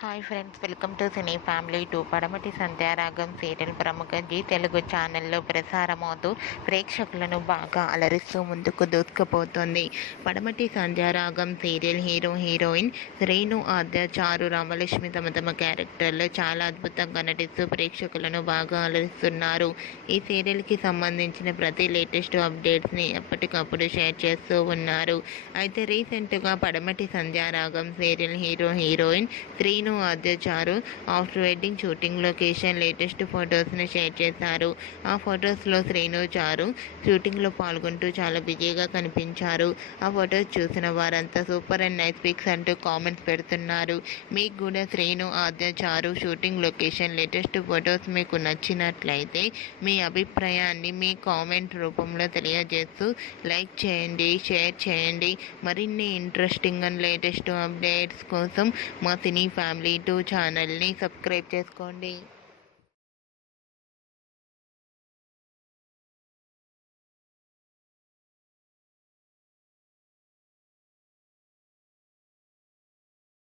Hi friends, welcome to cine family two. పడమటి Sandhyaragam serial ప్రముఖ G Telugu ఛానల్లో ప్రసారమవుతూ ప్రేక్షకులను బాగా అలరిస్తూ ముందుకు దూసుకుపోతుంది. పడమటి Sandhyaragam serial hero heroine Srinu, ఆద్య, చారు, రామలక్ష్మి తమ క్యారెక్టర్లో చాలా అద్భుతంగా నటిస్తూ ప్రేక్షకులను బాగా అలరిస్తున్నారు. ఈ సీరియల్కి సంబంధించిన ప్రతి లేటెస్ట్ అప్డేట్స్ని ఎప్పటికప్పుడు షేర్ చేస్తూ ఉన్నారు. అయితే రీసెంట్గా పడమటి Sandhyaragam serial hero heroine Srinu, ఆద్య, చారు after wedding shooting location latest ఫొటోస్ని షేర్ చేశారు. ఆ ఫొటోస్లో శ్రీను, చారు షూటింగ్లో పాల్గొంటూ చాలా బిజీగా కనిపించారు. ఆ ఫొటోస్ చూసిన వారంతా సూపర్ అండ్ నైస్ పిక్స్ అంటూ కామెంట్స్ పెడుతున్నారు. మీకు కూడా శ్రీను, ఆద్య, చారు షూటింగ్ లొకేషన్ లేటెస్ట్ ఫొటోస్ మీకు నచ్చినట్లయితే మీ అభిప్రాయాన్ని మీ కామెంట్ రూపంలో తెలియజేస్తూ లైక్ చేయండి, షేర్ చేయండి. మరిన్ని ఇంట్రెస్టింగ్ అండ్ లేటెస్ట్ అప్డేట్స్ కోసం మా సినీ ఫ్యామిలీ 2 ఛానల్ని సబ్స్క్రైబ్ చేసుకోండి.